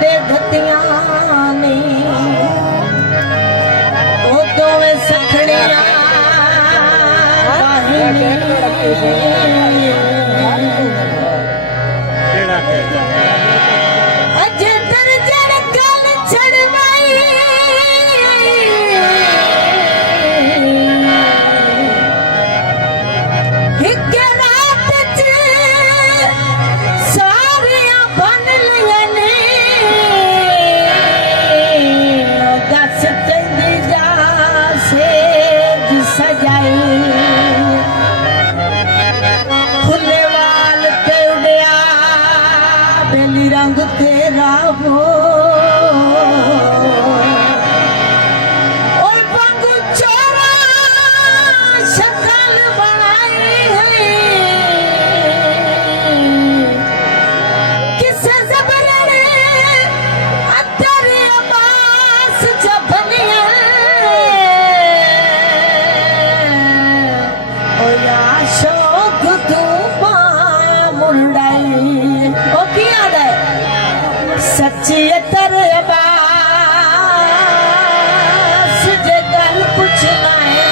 दे धतियां ने ओ दोवें सखड़ियां अजे दर्जन गल छड़वाई एक रात च सारियां बन लियां ने दस तैंदी जा सेज सजाई रंग तेरा वो और बंगू चोरा शक्ल बनाई है किसे जबरने अतर अब्बास जबनिया ओ या शौक तू मुंडाई ओ किया दे सच्ची तर अब्बास जे गल पुछना है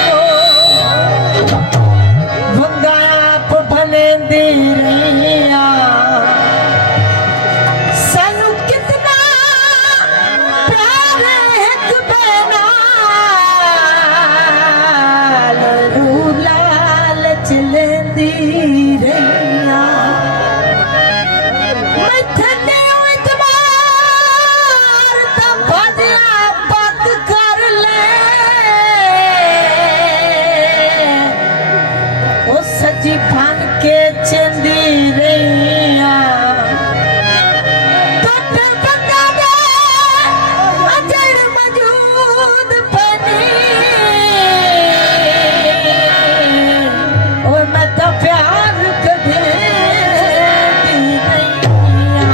वंगा आप बने दी रहिया सानू कितना प्यार एक बेनाल रूलाल चलेंदी रहिया सजी बन के चंदी रहिया बंदा दे अजर मौजूद बनी ओ मैं तो प्यार कदे दी रहिया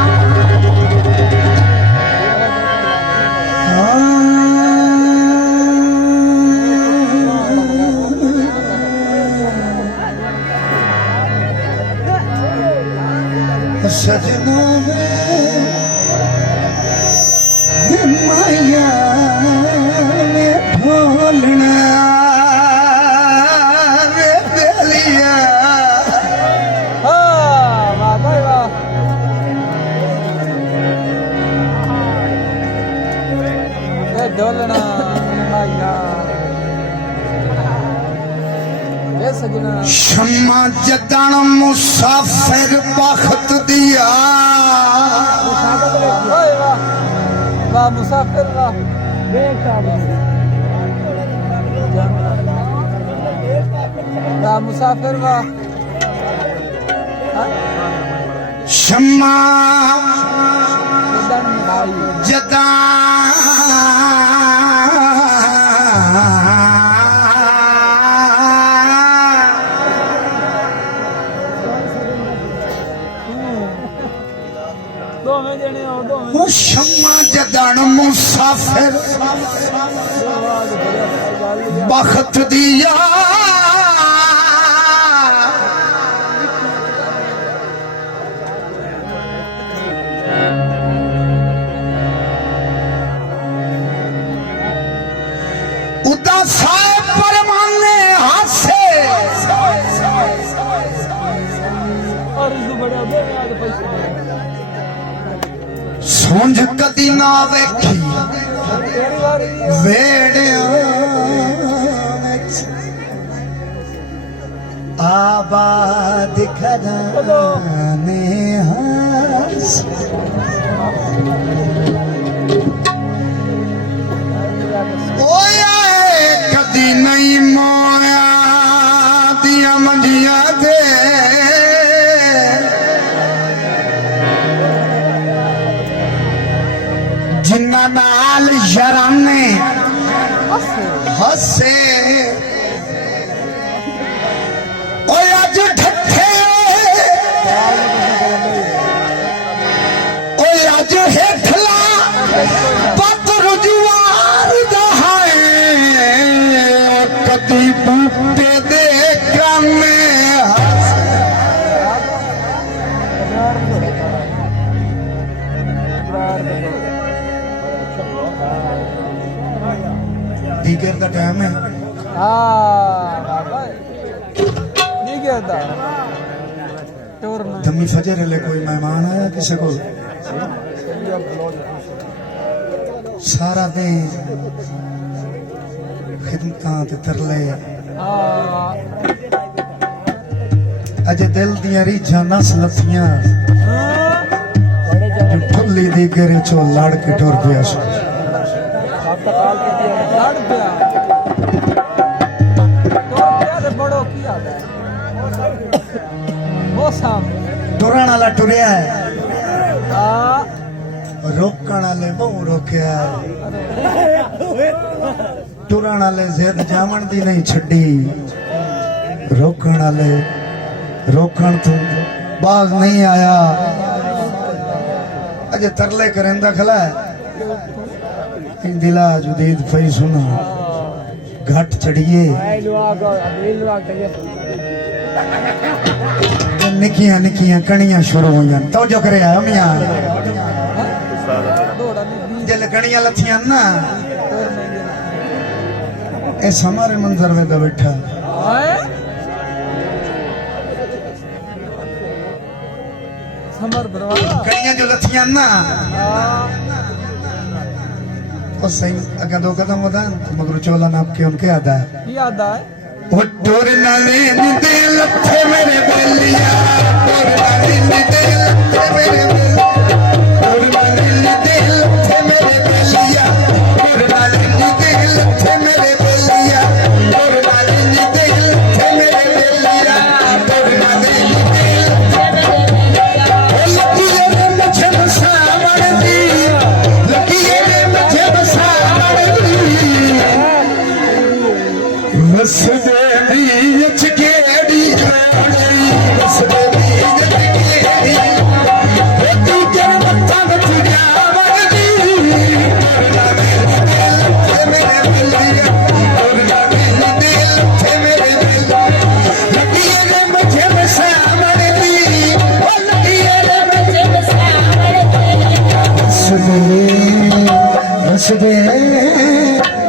सजना में माया में ढोलना में बेलिया ढोलना माया शम्मा जदन मुसाफिर बख्त दिया वाह मुसाफिर वाह वाह मुसाफिर वाह शम्मा जदन शम्मा जदन मुसाफिर बख्त दिया उदा साहेब परमाने हासे सूंझ कदी ना वेखी वेड़िया आबाद घराने हंस ओया कदी नहीं माया दिया मंडिया दे जिन्ना नाल यराने हसे अज ठठे अज हेठला पत रुजवार दहाए कदी बूटे दे काने हंस दीगर का टाइम है हाँ बाबा नहीं कहता टूरना धम्मी फजर ले कोई मेहमान आया किसी को सारा दिन खिदमतां ते तरले हाँ अजे दिल दियां रीझां नस लथियां जो ठुल्ली दी गेरे चो लड़ के टुर पिया सो लड़ पिया तो बड़ो की आता है वो सामने टुरण वाला टुरिया है हाँ रोकण वाले बहु रोकिया है टुरण वाले जिद जावण दी नहीं छड्डी रोकण वाले रोकण तू बाज नहीं आया अजे तरले करेंदा खला है दिला जुदीद फई सुना घट चढ़िए निकियां निकियां कणियां शुरू हो जान तो जो करे मियां जल कणियां लथियां ना ऐ हमारे मंजर में दा बैठा समर बरवाला कणियां जो लथियां ना तो सही अगर दो कदम वदान मगर चोला नाप के उनके आदा है याद आए वो टोर नाले निदे लथे मेरे बेलिया टोर नाले निदे लथे मेरे बेलिया टोर नाले निदे लथे मेरे बेलिया टोर नाले निदे लथे मेरे बेलिया टोर नाले निदे लथे मेरे बेलिया टोर नाले निदे लकी रे मुझे बसावण दी लकी रे मुझे बसावण दी बस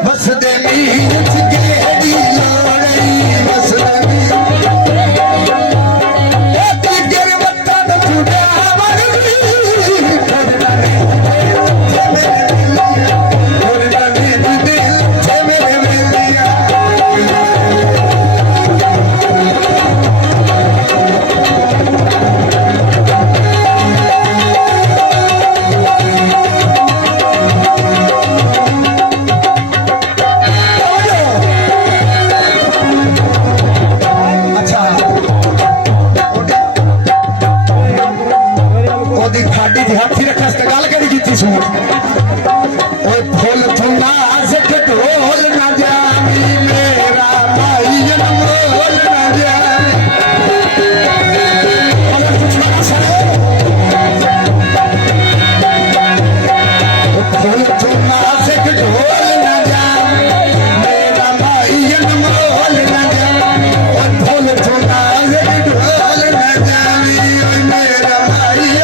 बस दे मीच गेड़ी लोड़ी बस दे मीच मत्ता द छुड़ा वरदी हाथी रखा गल करी की सूट फुल थुना ढोल न जामी मेरा भाई मोल न जामी फुल थुना ढोल न जामी मेरा भाई मोल न जामी फुल थुना ढोल न जामी मेरा भाई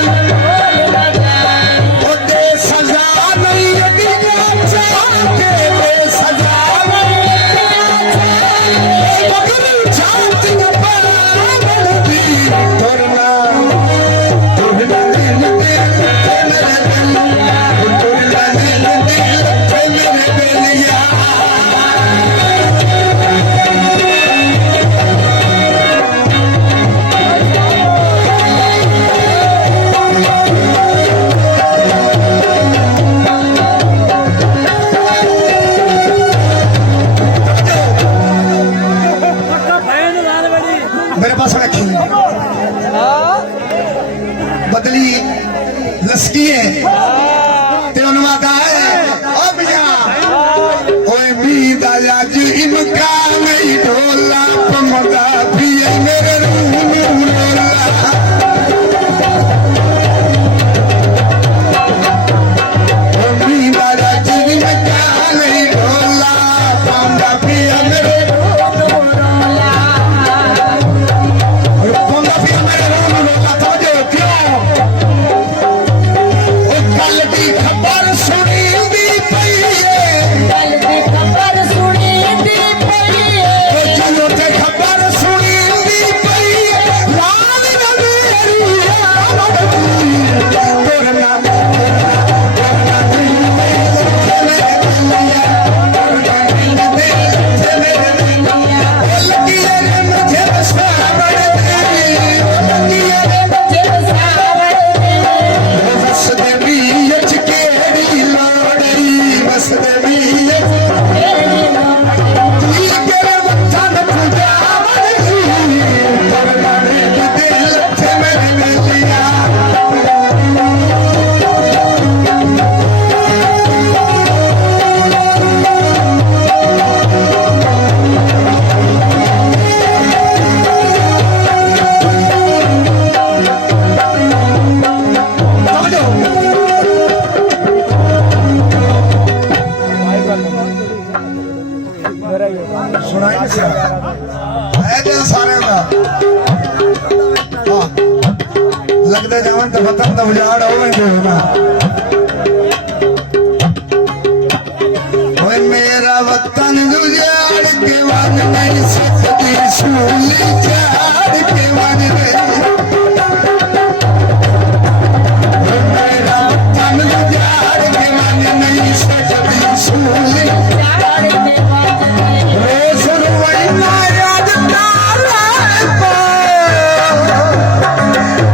मेरे पास रखी बदली लसकी है तेन वादा है अब ओए मीद आया जी इनका नहीं ढोला पमदा भी मेरे रूह रोला मीद आया जी इनका नहीं ढोला पमदा भी मेरे खबर सुनी चलते जावन तो वतन तो उजाड़ होवे ना ओए मेरा वतन उजाड़ के वन नहीं सकती सूली झाड़ के वन नहीं ओए मेरा वतन उजाड़ के वन नहीं सकती सूली रोशन वैना याद तारा को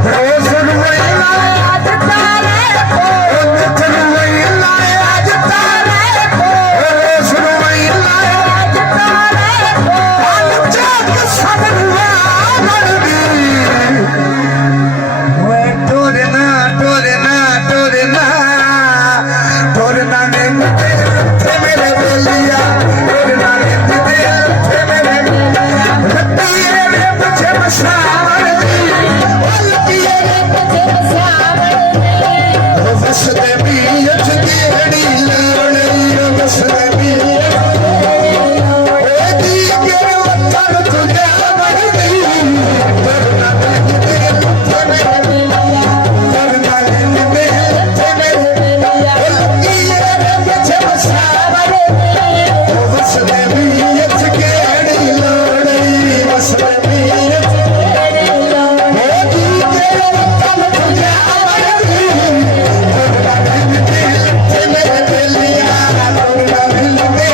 रोशन वैना याद तारा को रोशन वैना याद तारा को रोशन वैना याद तारा को अलग सदनवा मरदी वे टोरना टोरना टोरना टोरना ने मुझे मेरे बोलिया टोरना ने मुझे मेरे लतिये रे मुझे मसावड़ दी लतिये रे मुझे मसावड़ दी बस दे बीच देड़ी लड़ई बस दे बीच ओ दी के वतन तुझे मर गई टोरना ने मुझे मेरे टोरना ने मुझे मेरे लतिये रे मुझे मसावड़ दी बस दे बीच केड़ी लड़ई बस दे बीच ओ दी के वतन तुझे मर गई टोरना ने मुझे मेरे बेलिया टोरना ने मुझे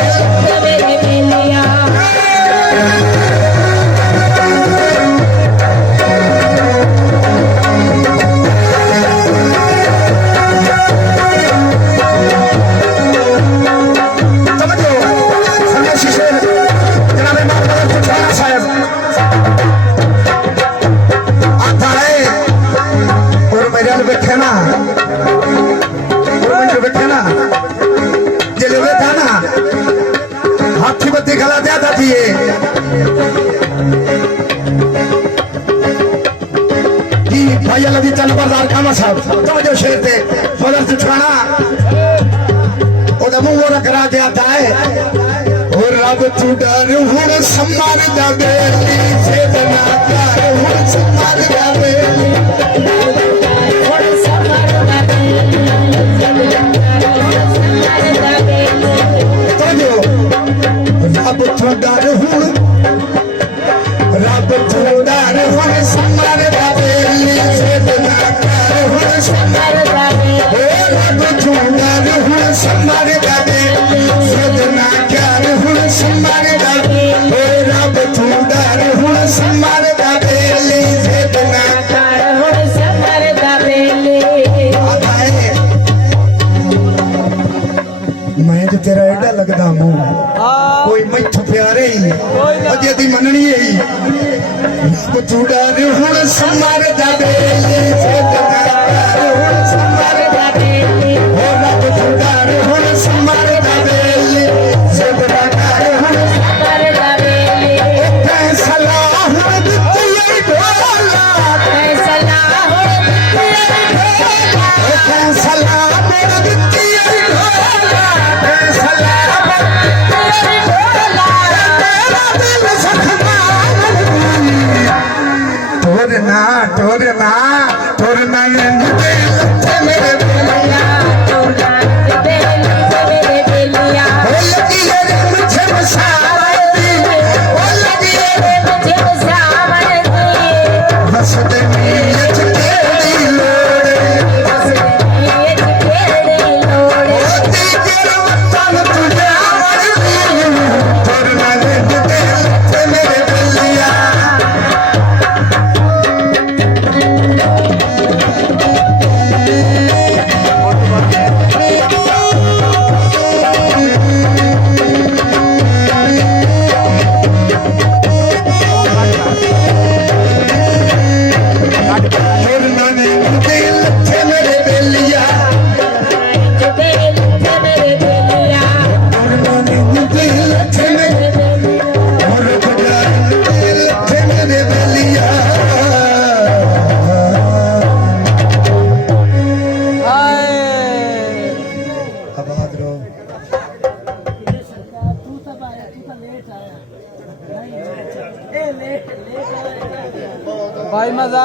समझो सन्यासी से जनाब इमाम बदर कुछवाना साहब आता है और मेरे बैठे ना और मेरे बैठे ना जले हुए था ना हाथी बत्ती खला जाता थी ये कि भाई अल्लाह दी चंद बाजार खाना साहब समझो शेर थे बदर कुछवाना ਉਹਦਾ ਮੂੰਹ ਉਹ ਕਰਾ ਕੇ ਆਤਾ ਹੈ ਉਹ ਰੱਬ ਤੂੰ ਡਰ ਹੁਣ ਸੰਮਾਨ ਦਾ ਬੇਲੀ ਸੇਦਨਾ ਕਰ ਹੁਣ ਸੰਮਾਨ ਦਾ ਬੇਲੀ ਹੁਣ ਸੰਮਾਨ ਦਾ ਬੇਲੀ ਤੋ ਰੱਬ ਤੂੰ ਡਰ ਹੁਣ ਸੰਮਾਨ ਦਾ ਬੇਲੀ ਸੇਦਨਾ ਕਰ ਹੁਣ ਸੰਮਾਨ ਦਾ ਬੇਲੀ ਰੱਬ ਤੂੰ ਡਰ ਹੁਣ ਸੰਮਾਨ ਦਾ ਬੇਲੀ ਸੇਦਨਾ ਕਰ ਹੁਣ ਸੰਮਾਨ ਦਾ ਬੇਲੀ ਰੱਬ ਤੂੰ ਡਰ ਹੁਣ ਸੰਮਾਨ ਦਾ ਬੇਲੀ ਸੇਦਨਾ ਕਰ ਹੁਣ ਸੰਮਾਨ ਦਾ ਬੇਲੀ मैं तो तेरा एडा लगदा मूंह हाँ कोई मैथ प्यारे ही अजे दी मननी है रब चूड़ा हुण समार दा बेली सदना कर हुण समार दा बेली हो रब चूड़ा हुण समार दा बेली सदना कर हुण समार दा बेली फैसला हुण दित्ती ढोला फैसला हुण दित्ती ढोला फैसला हुण दित्ती ढोला टोरना टोरना टोरना मेरे बेलिया ओ लगिए रे मुझे मसावड़ दी ओ लगिए रे मुझे मसावड़ दी बस दे नीयत केड़ी लोड़े बस दे नीयत केड़ी लोड़े ओ दी के वतन तुझे मर गई टोरना मेरे बेलिया भाई मजा